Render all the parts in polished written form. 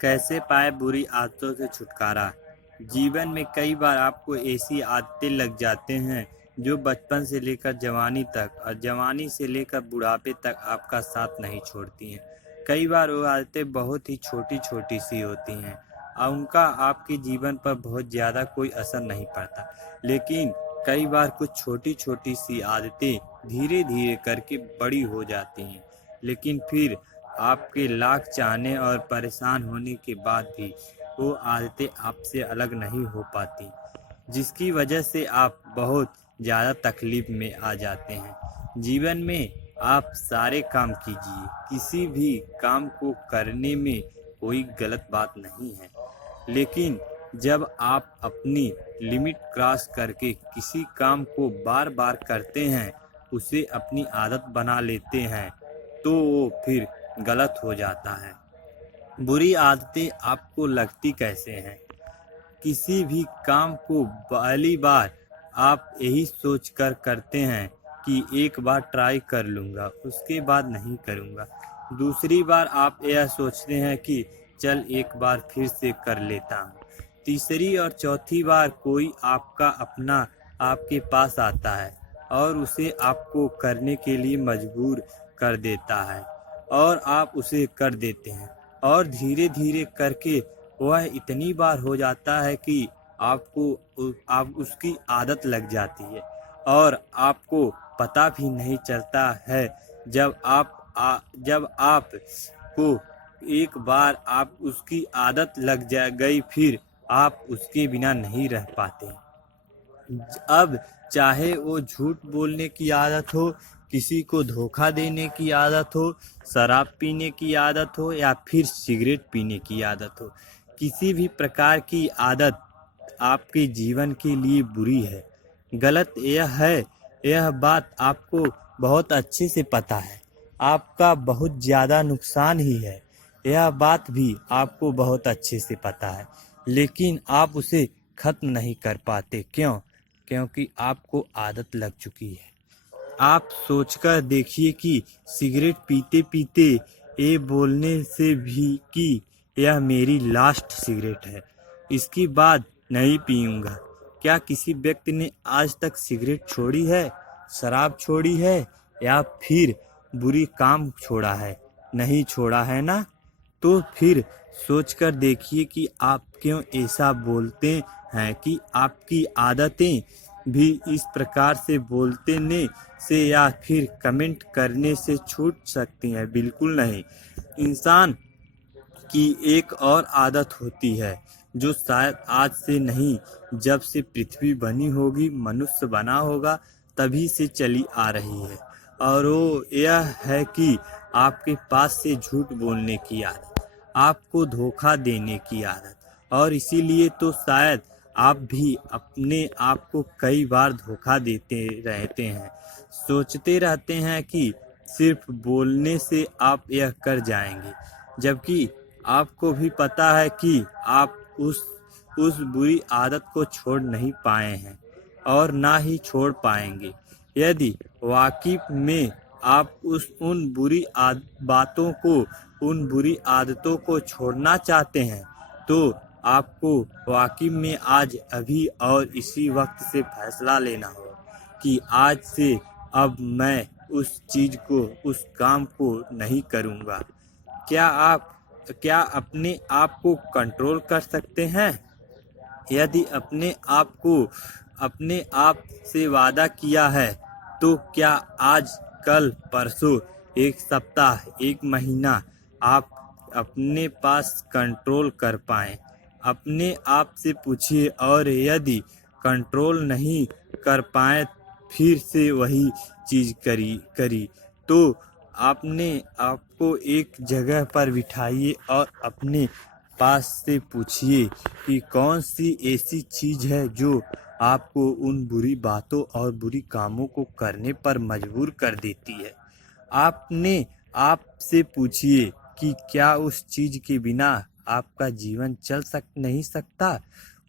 कैसे पाए बुरी आदतों से छुटकारा। जीवन में कई बार आपको ऐसी आदतें लग जाते हैं जो बचपन से लेकर जवानी तक और जवानी से लेकर बुढ़ापे तक आपका साथ नहीं छोड़ती हैं। कई बार वो आदतें बहुत ही छोटी छोटी सी होती हैं और उनका आपके जीवन पर बहुत ज़्यादा कोई असर नहीं पड़ता, लेकिन कई बार कुछ छोटी छोटी सी आदतें धीरे धीरे करके बड़ी हो जाती हैं, लेकिन फिर आपके लाख चाहने और परेशान होने के बाद भी वो आदतें आपसे अलग नहीं हो पाती, जिसकी वजह से आप बहुत ज़्यादा तकलीफ में आ जाते हैं। जीवन में आप सारे काम कीजिए, किसी भी काम को करने में कोई गलत बात नहीं है, लेकिन जब आप अपनी लिमिट क्रॉस करके किसी काम को बार बार करते हैं, उसे अपनी आदत बना लेते हैं, तो वो फिर गलत हो जाता है। बुरी आदतें आपको लगती कैसे हैं? किसी भी काम को पहली बार आप यही सोचकर करते हैं कि एक बार ट्राई कर लूँगा, उसके बाद नहीं करूँगा। दूसरी बार आप यह सोचते हैं कि चल एक बार फिर से कर लेता हूँ। तीसरी और चौथी बार कोई आपका अपना आपके पास आता है और उसे आपको करने के लिए मजबूर कर देता है और आप उसे कर देते हैं, और धीरे धीरे करके वह इतनी बार हो जाता है कि आप उसकी आदत लग जाती है और आपको पता भी नहीं चलता है। जब आप को एक बार आप उसकी आदत लग जा गई, फिर आप उसके बिना नहीं रह पाते। अब चाहे वो झूठ बोलने की आदत हो, किसी को धोखा देने की आदत हो, शराब पीने की आदत हो या फिर सिगरेट पीने की आदत हो, किसी भी प्रकार की आदत आपके जीवन के लिए बुरी है, गलत यह बात आपको बहुत अच्छे से पता है। आपका बहुत ज़्यादा नुकसान ही है, यह बात भी आपको बहुत अच्छे से पता है, लेकिन आप उसे ख़त्म नहीं कर पाते। क्यों? क्योंकि आपको आदत लग चुकी है। आप सोचकर देखिए कि सिगरेट पीते पीते ये बोलने से भी कि यह मेरी लास्ट सिगरेट है, इसके बाद नहीं पीऊँगा। क्या किसी व्यक्ति ने आज तक सिगरेट छोड़ी है, शराब छोड़ी है या फिर बुरी काम छोड़ा है? नहीं छोड़ा है ना? तो फिर सोचकर देखिए कि आप क्यों ऐसा बोलते हैं कि आपकी आदतें भी इस प्रकार से बोलते ने से या फिर कमेंट करने से छूट सकती हैं। बिल्कुल नहीं। इंसान की एक और आदत होती है जो शायद आज से नहीं, जब से पृथ्वी बनी होगी, मनुष्य बना होगा, तभी से चली आ रही है, और वो यह है कि आपके पास से झूठ बोलने की आदत, आपको धोखा देने की आदत। और इसीलिए तो शायद आप भी अपने आप को कई बार धोखा देते रहते हैं, सोचते रहते हैं कि सिर्फ बोलने से आप यह कर जाएंगे, जबकि आपको भी पता है कि आप उस बुरी आदत को छोड़ नहीं पाए हैं और ना ही छोड़ पाएंगे। यदि वाकई में आप बातों को, उन बुरी आदतों को छोड़ना चाहते हैं, तो आपको वाकई में आज अभी और इसी वक्त से फैसला लेना होगा कि आज से अब मैं उस चीज़ को, उस काम को नहीं करूँगा। क्या अपने आप को कंट्रोल कर सकते हैं? यदि अपने आप से वादा किया है, तो क्या आज, कल, परसों, एक सप्ताह, एक महीना आप अपने पास कंट्रोल कर पाएँ? अपने आप से पूछिए, और यदि कंट्रोल नहीं कर पाए, फिर से वही चीज़ करी तो आपने आपको एक जगह पर बिठाइए और अपने पास से पूछिए कि कौन सी ऐसी चीज़ है जो आपको उन बुरी बातों और बुरी कामों को करने पर मजबूर कर देती है। आपने आप से पूछिए कि क्या उस चीज़ के बिना आपका जीवन चल नहीं सकता?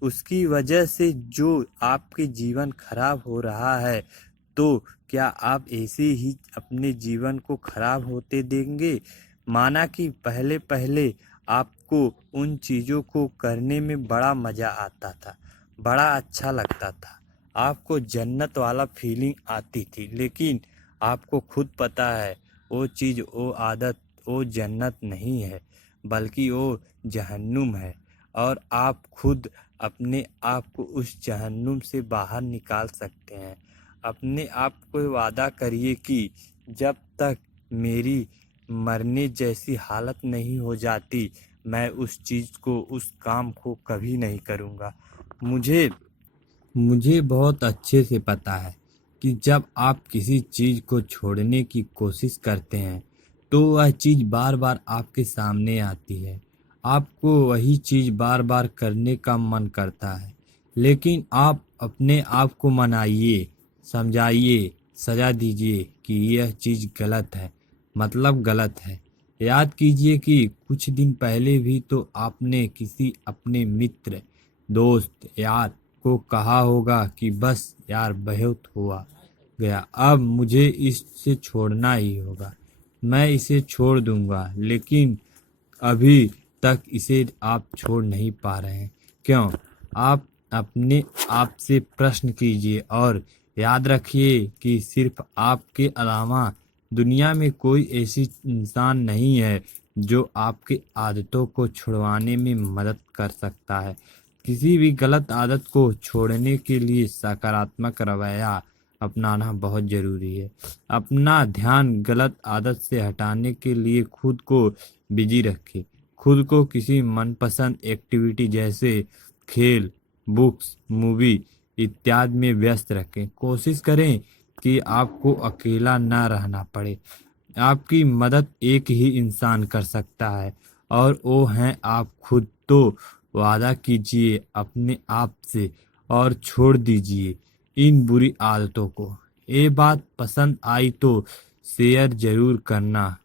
उसकी वजह से जो आपके जीवन खराब हो रहा है, तो क्या आप ऐसे ही अपने जीवन को खराब होते देंगे? माना कि पहले पहले आप आपको उन चीज़ों को करने में बड़ा मज़ा आता था, बड़ा अच्छा लगता था। आपको जन्नत वाला फीलिंग आती थी, लेकिन आपको खुद पता है वो चीज़, वो आदत, वो जन्नत नहीं है, बल्कि वो जहन्नुम है। और आप खुद अपने आप को उस जहन्नुम से बाहर निकाल सकते हैं। अपने आप को वादा करिए कि जब तक मेरी मरने जैसी हालत नहीं हो जाती, मैं उस चीज़ को, उस काम को कभी नहीं करूँगा। मुझे मुझे बहुत अच्छे से पता है कि जब आप किसी चीज़ को छोड़ने की कोशिश करते हैं, तो वह चीज़ बार बार आपके सामने आती है। आपको वही चीज़ बार बार करने का मन करता है, लेकिन आप अपने आप को मनाइए, समझाइए, सजा दीजिए कि यह चीज़ गलत है, मतलब गलत है। याद कीजिए कि कुछ दिन पहले भी तो आपने किसी अपने मित्र, दोस्त, यार को कहा होगा कि बस यार बहुत हुआ गया, अब मुझे इससे छोड़ना ही होगा, मैं इसे छोड़ दूंगा। लेकिन अभी तक इसे आप छोड़ नहीं पा रहे हैं, क्यों? आप अपने आप से प्रश्न कीजिए और याद रखिए कि सिर्फ आपके अलावा दुनिया में कोई ऐसी इंसान नहीं है जो आपकी आदतों को छुड़वाने में मदद कर सकता है। किसी भी गलत आदत को छोड़ने के लिए सकारात्मक रवैया अपनाना बहुत ज़रूरी है। अपना ध्यान गलत आदत से हटाने के लिए खुद को बिजी रखें। खुद को किसी मनपसंद एक्टिविटी जैसे खेल, बुक्स, मूवी इत्यादि में व्यस्त रखें। कोशिश करें कि आपको अकेला ना रहना पड़े। आपकी मदद एक ही इंसान कर सकता है, और वो हैं आप खुद। तो वादा कीजिए अपने आप से और छोड़ दीजिए इन बुरी आदतों को। ये बात पसंद आई तो शेयर ज़रूर करना।